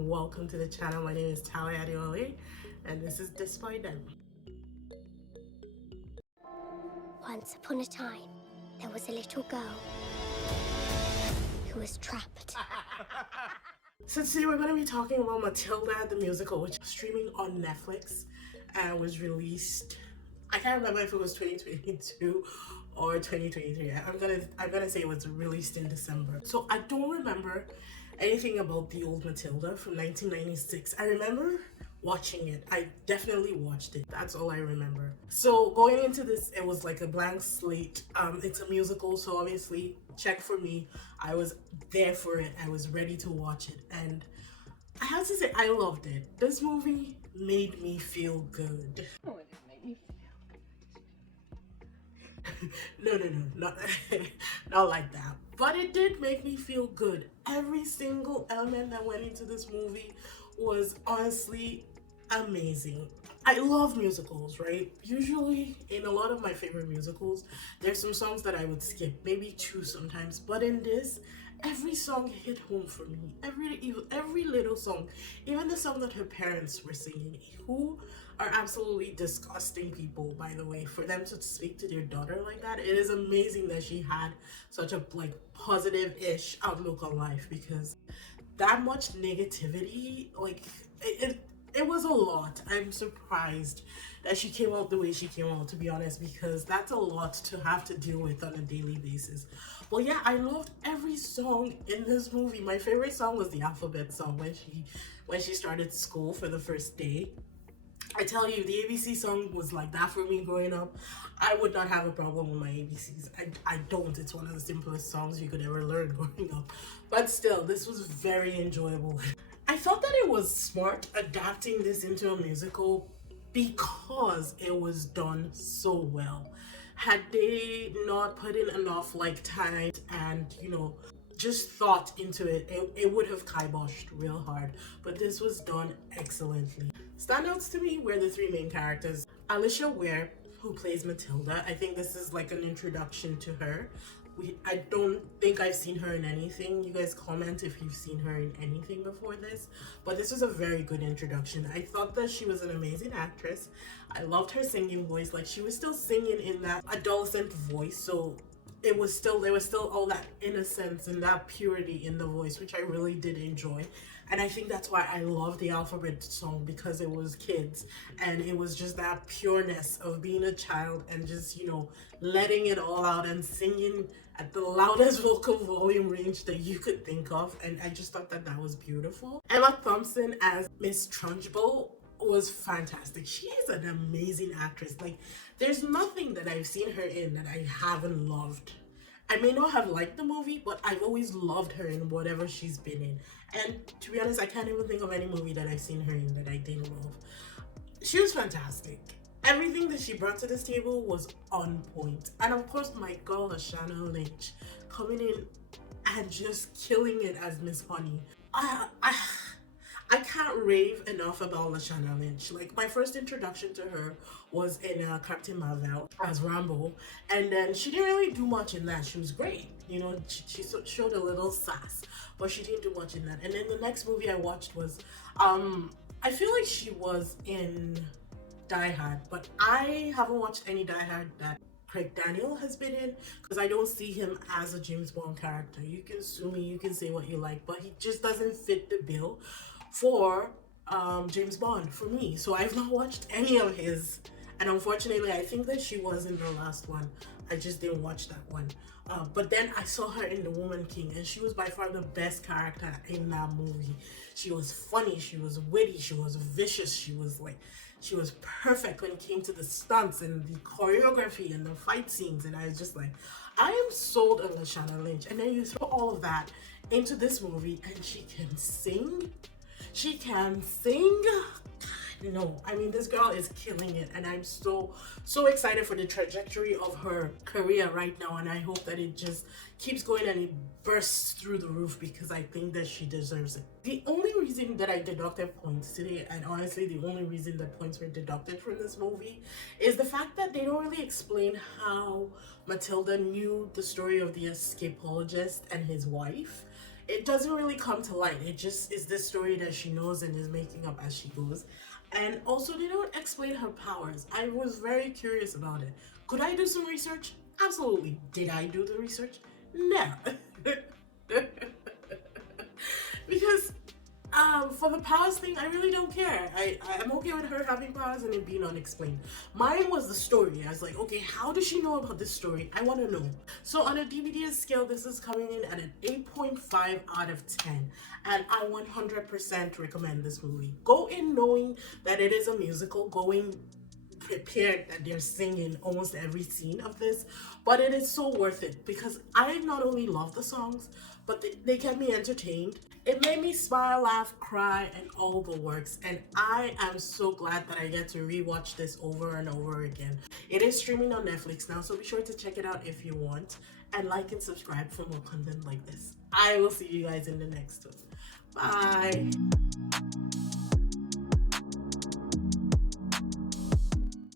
Welcome to the channel. My name is Tony and Olivier, and this is Disbydem. Once upon a time, there was a little girl who was trapped. So today we're going to be talking about Matilda the musical, which is streaming on Netflix and was released. I can't remember if it was 2022 or 2023. I'm gonna say it was released in December. So I don't remember anything about the old Matilda from 1996. I remember watching it. I definitely watched it. That's all I remember. So going into this, it was like a blank slate. It's a musical, so obviously check for me. I was there for it. I was ready to watch it, and I have to say I loved it. This movie made me feel good. Oh, it made me feel No, not not like that. But it did make me feel good. Every single element that went into this movie was honestly amazing. I love musicals, right? Usually, in a lot of my favorite musicals, there's some songs that I would skip, maybe two sometimes. But in this, every song hit home for me. Every little song, even the song that her parents were singing, who are absolutely disgusting people, by the way, for them to speak to their daughter like that. It is amazing that she had such a positive-ish outlook on life, because that much negativity, it was a lot. I'm surprised that she came out the way she came out, to be honest, because that's a lot to have to deal with on a daily basis. Well, yeah, I loved every song in this movie. My favorite song was the alphabet song when she started school for the first day. I tell you, the ABC song was like that for me growing up. I would not have a problem with my ABCs. I don't. It's one of the simplest songs you could ever learn growing up. But still, this was very enjoyable. I felt that it was smart adapting this into a musical because it was done so well. Had they not put in enough time and just thought into it, it would have kiboshed real hard. But this was done excellently. Standouts to me were the three main characters. Alicia Ware, who plays Matilda. I think this is like an introduction to her. I don't think I've seen her in anything. You guys comment if you've seen her in anything before this. But this was a very good introduction. I thought that she was an amazing actress. I loved her singing voice. Like, she was still singing in that adolescent voice. So there was still all that innocence and that purity in the voice, which I really did enjoy. And I think that's why I love the alphabet song, because it was kids and it was just that pureness of being a child and just letting it all out and singing at the loudest vocal volume range that you could think of. And I just thought that that was beautiful. Emma Thompson as Miss Trunchbull was fantastic. She is an amazing actress. Like, there's nothing that I've seen her in that I haven't loved. I may not have liked the movie, but I've always loved her in whatever she's been in. And to be honest, I can't even think of any movie that I've seen her in that I didn't love. She was fantastic. Everything that she brought to this table was on point. And of course, my girl, Lashana Lynch, coming in and just killing it as Miss Honey. I can't rave enough about Lashana Lynch. Like, my first introduction to her was in Captain Marvel as Rambo, and then she didn't really do much in that. She was great, she showed a little sass, but she didn't do much in that. And then the next movie I watched was, I feel like she was in Die Hard, but I haven't watched any Die Hard that Craig Daniel has been in, because I don't see him as a James Bond character. You can sue me, you can say what you like, but he just doesn't fit the bill for James Bond for me. So I've not watched any of his, and unfortunately I think that she was in the last one. I just didn't watch that one. But then I saw her in The Woman King, and she was by far the best character in that movie. She was funny, she was witty, she was vicious, she was perfect when it came to the stunts and the choreography and the fight scenes. And I was just like, I am sold on Lashana Lynch. And then you throw all of that into this movie, and she can sing. She can sing. No, I mean, this girl is killing it, and I'm so excited for the trajectory of her career right now, and I hope that it just keeps going and it bursts through the roof, because I think that she deserves it. The only reason that I deducted points today, and honestly the only reason that points were deducted from this movie, is the fact that they don't really explain how Matilda knew the story of the escapologist and his wife. it doesn't really come to light. It just is this story that she knows and is making up as she goes. And also, they don't explain her powers. I was very curious about it. Could I do some research? Absolutely. Did I do the research? No. Because for the powers thing, I really don't care. I'm okay with her having powers and it being unexplained. Mine was the story. I was like, okay, how does she know about this story? I want to know. So on a DVD scale, this is coming in at an 8.5 out of 10. And I 100% recommend this movie. Go in knowing that it is a musical. Going prepared that they're singing almost every scene of this, but it is so worth it because I not only love the songs, but they kept me entertained. It made me smile, laugh, cry, and all the works, and I am so glad that I get to rewatch this over and over again. It is streaming on Netflix now, so be sure to check it out if you want, and like and subscribe for more content like this. I will see you guys in the next one. Bye.